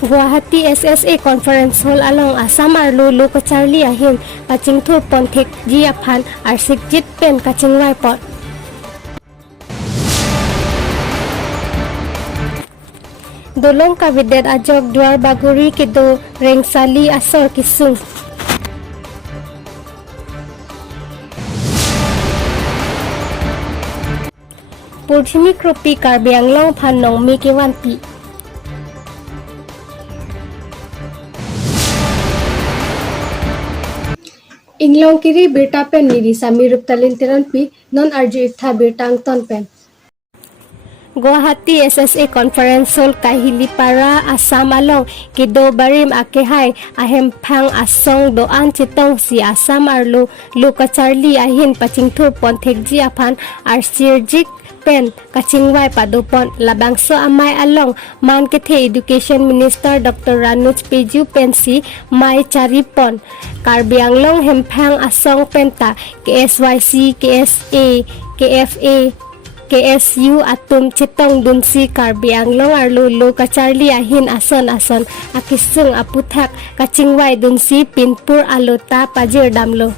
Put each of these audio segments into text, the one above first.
Guwahati SSA Conference Hall along Assam arlo lo kacharli ahin kaching thu ponthek ji aphan arsik jit pen kaching wai pot dolong kabidet ajok duar baguri kedo rengsali asor kisung Purthimi kropi Karbi Anglong phan nong mi kewan pi Inglong kiri berta pen niri sami rup talintiran pi non arju itha bertang ton pen Guwahati SSA Conference Hall Kahilipara Assam along kido barim akehai ahem phang asong doan chitong si Assam arlo luka charli ahin pachingthur ponthek ji aphan arsirjik pen kachingwai padopon labangso amai along man kethe Education Minister Dr. Ranuj Peju pensi mai charipon Karbi Anglong hemphang asong penta KSYC KSA KFA KSU atum chitong dunsi Karbi Anglong arlo lo kacharli ahin ason akisung aputhak kachingwai dunsi pinpur alota pajir damlo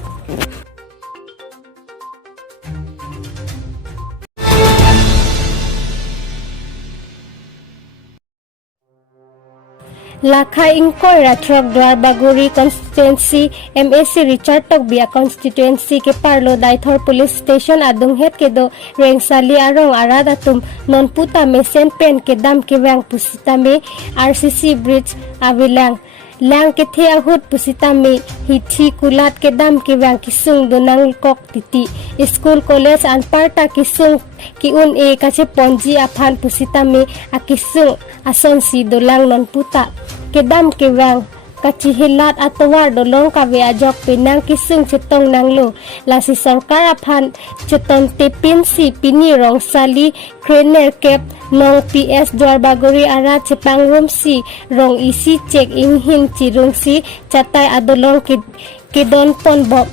Lakha Ingkor Ratrok Dwar Baguri Constituency MAC Richard Togbia Constituency ke Parlo Daithor Police Station adung het kedo rengsali arong arad atum non puta mesen pen ke dam ke wang pusita me RCC Bridge awilang lang ke the ahut pusita me hithi kulat ke dam ke wang kisung donang kok titi school college an parta kisung ki un e kache ponji aphan pusita me akisung ason si dolang non puta kedam kewang kachihilat atawar dolong kawe ajok pinang kisung chitong nanglo lasi sarkar aphan chuton tipin si pini rong sali krener kep nong PS Dwarbaguri ara chepang room si rong isi check in hin chirung si chatai adolong kidon pon bok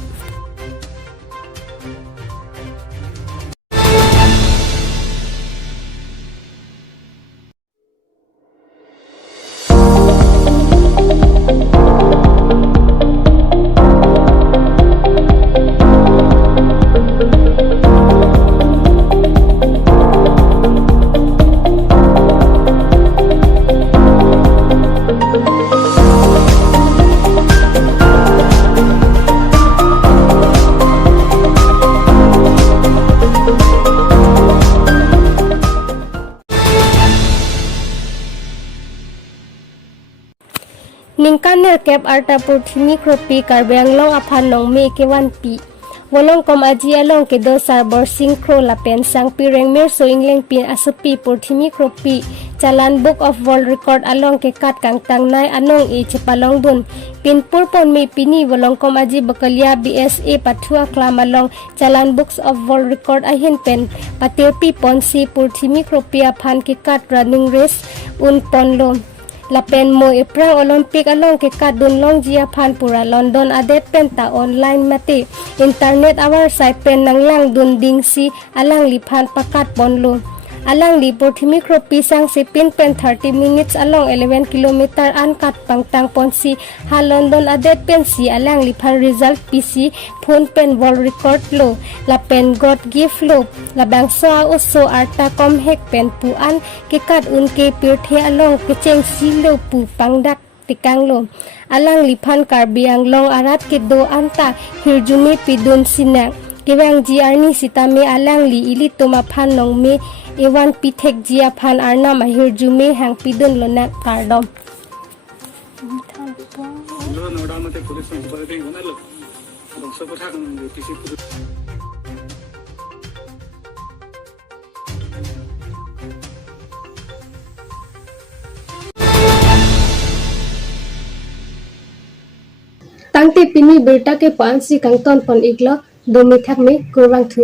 Ningkaner kep arta Purthimi kropi Karbi Anglong aphan nong me kewan pi Wolong kom aji along kedo sarbor singkro lapen sang pireng mer so ingleng pin asupi Purthimi kropi Chalan Book of World Record along ke kat kang tang nai anong e chepalong dun pinpur pon me pini wolong kom aji bakalia BSA pathua klam along Chalan Books of World Record ahin pen patirpi ponsi Purthimi kropi aphan ke kat running race un ponlom Lapen mo iprang Olympic along ke kadun long jia phan pura London adet penta online mati internet awar sai pen nanglang dun ding si alang liphan pakat bonlo alang li Purthimi kropi sang sipin pen 30 minutes along 11 kilometer an kat pangtang ponsi ha London adet pen si alang liphan result PC phone pen world record lo lapen god gift lo labang so uso arta kom hek pen pu an ke kat un ke pirthe along ke cheng si lo pu pangdak tikang lo alang liphan Karbi Anglong arat ke do anta hirjuni pidun sinak kewang jiarni sitame alang li ili toma phan nong me ewan pithek jia phan arna mahir jume hang pidun lonak kardom tangte pini berta ke pansi kangton pon iglo domi thak me kurwang thu